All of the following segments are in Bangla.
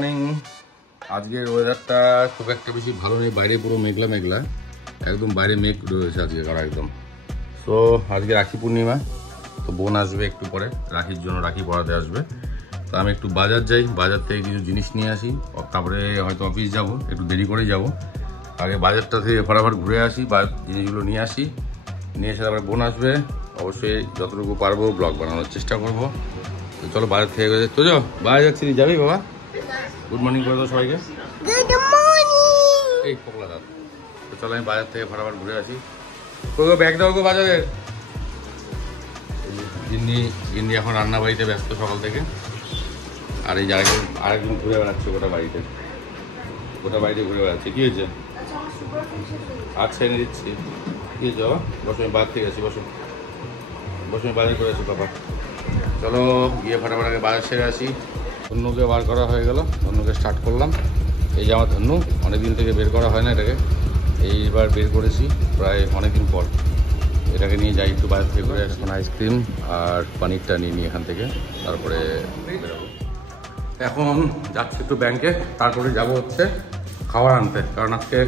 মর্নিং। আজকের ওয়েদারটা খুব একটা বেশি ভালো নেই, বাইরে পুরো মেঘলা মেঘলা, একদম বাইরে মেঘ রয়েছে আজকে করা একদম। সো আজকে রাখি পূর্ণিমা, তো বোন আসবে একটু পরে রাখির জন্য, রাখি পরাতে আসবে। তো আমি একটু বাজার যাই, বাজার থেকে কিছু জিনিস নিয়ে আসি, তারপরে হয়তো অফিস যাব, একটু দেরি করেই যাব। আগে বাজারটা থেকে ফটাফট ঘুরে আসি, বা জিনিসগুলো নিয়ে আসি, নিয়ে এসে তারপরে বোন আসবে। অবশ্যই যতটুকু পারবো ব্লগ বানানোর চেষ্টা করবো। তো চলো বাজার থেকে তো যাও, বাজার যাচ্ছি, যাবি বাবা? গুড মর্নিং করে দাও সবাইকে। এই পকলা দাও। তো চলো আমি বাজার থেকে ফটাফট ঘুরে আসি। গো ব্যাগ দাও গো বাজারের। গিন্নি এখন রান্না বাড়িতে ব্যস্ত সকাল থেকে। আর এই আরেকজন ঘুরে বেড়াচ্ছে গোটা বাড়িতে, ঘুরে বেড়াচ্ছে। কি হয়েছে? আচ্ছা এনে দিচ্ছি। কি হয়েছে বাবা? বসো, আমি বাজার থেকে আসি, বসো আমি বাজার করে আসি বাবা। চলো গিয়ে ফটাফট আগে বাজার সেরে আসি। ধন্যকে বার করা হয়ে গেল, ধন্যকে স্টার্ট করলাম। এই যে আমার ধন্য, অনেকদিন থেকে বের করা হয় না এটাকে, এইবার বের করেছি প্রায় অনেকদিন পর। এটাকে নিয়ে যাই একটু বাজার থেকে ঘুরে। এখন আইসক্রিম আর পানিরটা নিয়ে নিই এখান থেকে, তারপরে বেরোবো। এখন যাচ্ছি একটু ব্যাংকে, তারপরে যাব হচ্ছে খাবার আনতে, কারণ আজকে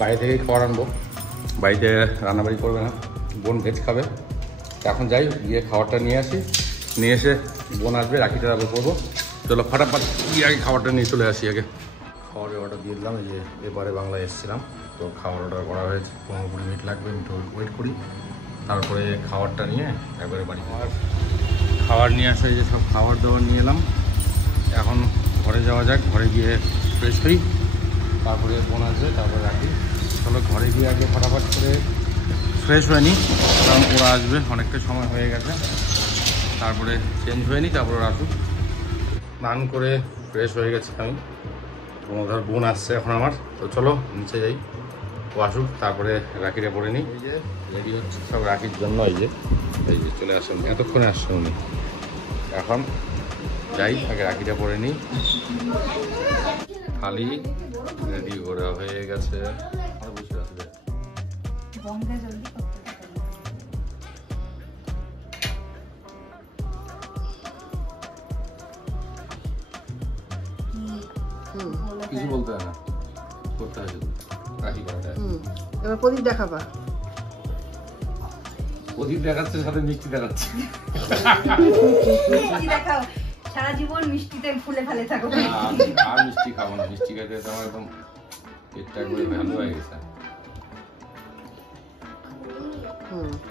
বাইরে থেকেই খাবার আনবো। বাড়িতে রান্নাবাড়ি করবে না, বোন ভেজ খাবে। এখন যাই, গিয়ে খাবারটা নিয়ে আসি, নিয়ে এসে বোন আসবে, রাখিটা তারপর করবো। চলো ফটাফট গিয়ে আগে খাবারটা নিয়ে চলে আসি। আগে খাবারের অর্ডার দিয়ে দিলাম, এই যে এবারে বাংলায় এসেছিলাম, তো খাবার অর্ডার করা হয়েছে। 15-20 মিনিট লাগবে, আমি একটু ওয়েট করি, তারপরে খাবারটা নিয়ে একবারে বাড়ি। আর খাবার নিয়ে আসা, এই যে সব খাবার দাবার নিয়ে এলাম। এখন ঘরে যাওয়া যাক, ঘরে গিয়ে ফ্রেশ হই, তারপরে বোন আসবে, তারপরে রাখি। চলো ঘরে গিয়ে আগে ফটাফট করে ফ্রেশ হয়ে নিই, কারণ ওরা আসবে, অনেকটা সময় হয়ে গেছে। তারপরে চেঞ্জ হয়ে নিই, তারপরে ওরা আসুক। স্নান করে ফ্রেশ হয়ে গেছি আমি, ধর বোন আসছে এখন আমার। তো চলো নিচে যাই, ও আসুক, তারপরে রাখিটা পরে নিই। এই যে রেডি হচ্ছে সব রাখির জন্য, এই যে চলে আসুন, এতক্ষণে আসছে উনি। এখন যাই, আগে রাখিটা পরে নিই। খালি রেডি করা হয়ে গেছে, বসে আসবে। কিছু বলতে হয় না, করতে হয় শুধু রাখি করাটা। এবার প্রদীপ দেখাবা। প্রদীপ দেখাচ্ছে, সাথে মিষ্টি দেখাচ্ছে। দেখাও, সারা জীবন মিষ্টিতে ফুলে ফেলে থাকো। আর মিষ্টি খাবো না, মিষ্টি খাইতে আমার একদম পেটটা একবারে ভালো হয়ে গেছে।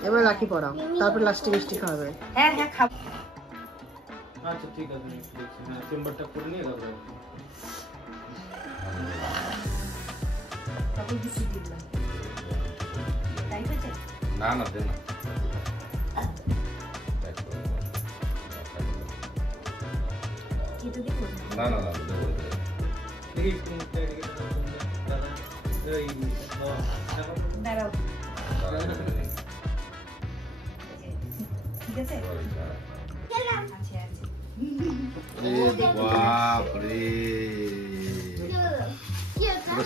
এবার রাখি পরাও, তারপর লাস্টে মিষ্টি খাওয়াবে। হ্যাঁ হ্যাঁ খাবো। আচ্ছা ঠিক আছে, চেম্বারটা করে নিয়ে যাবো। না না দে না, না না না ঠিক আছে।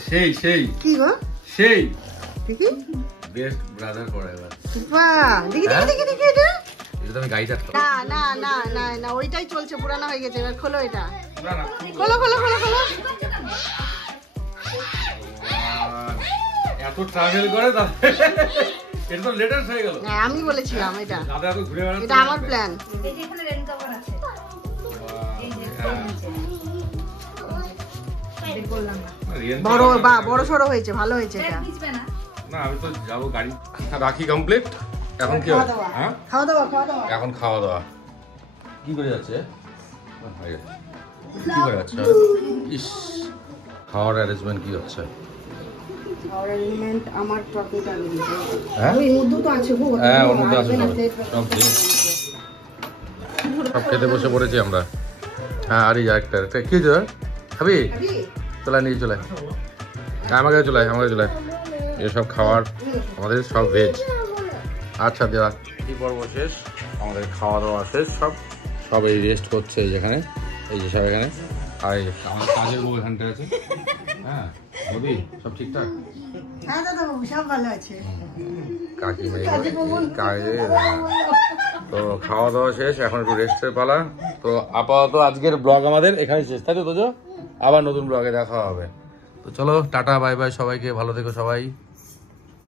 সেই সেই কি গো? সেই ঠিকই বেস্ট ব্রাদার ফরএভার। বাহ, দেখি দেখি দেখি দেখি এটা। এটা তো আমি গাড়ি চাট না না না না না, ওইটাই চলছে, পুরানো হয়ে গেছে। এবার খোলো এটা, না না খোলো খোলো খোলো খোলো। এত ট্রাভেল করে দাদা, এটা তো লেটেস্ট হয়ে গেল। হ্যাঁ আমি বলেছিলাম এটা, দাদা এত ঘুরে বেড়াচ্ছে, এটা আমার প্ল্যান। এই যে এখানে রেন কভার আছে, এই যে বের করলাম না। বড় বা বড় সড়ো হয়েছে, ভালো হয়েছে এটা। ভিজবে না। না আমি তো যাবো গাড়ি। রাখি কমপ্লিট, এখন কি হবে? হ্যাঁ খাওয়া দাওয়া খাওয়া দাওয়া। এখন খাওয়া দাওয়া কি করে যাচ্ছে? কি করে যাচ্ছে? ইস, খাওয়ার অ্যারেঞ্জমেন্ট কি হচ্ছে? খাওয়ার এলিমেন্ট আমার টপিক আগে দিতে। হ্যাঁ ওই মধ্যে তো আছে গো। হ্যাঁ ওর মধ্যে আছে সব সব খেতে বসে পড়েছি আমরা। হ্যাঁ আরে একটা কি হয়েছে? খাবি? চলে নিয়ে চলে, আমাকে চলে এসব খাওয়ার আমাদের সব ভেজ। আচ্ছা দেওয়া কি পর্ব শেষ, আমাদের খাওয়া দাওয়া শেষ, সব এই রেস্ট করছে যেখানে, এই যে সব এখানে। আর আমার কাজের বউ এখানটা আছে। হ্যাঁ বৌদি সব ঠিকঠাক? হ্যাঁ দাদা সব ভালো আছে। কাকিমা কাজে তো খাওয়া দাওয়া শেষ, এখন একটু রেস্টের পালা। তো আপাতত আজকের ব্লগ আমাদের এখানে শেষ, তাই তো তোজো? আবার নতুন ব্লগে দেখা হবে। তো চলো টাটা বাই বাই সবাইকে, ভালো থেকো সবাই।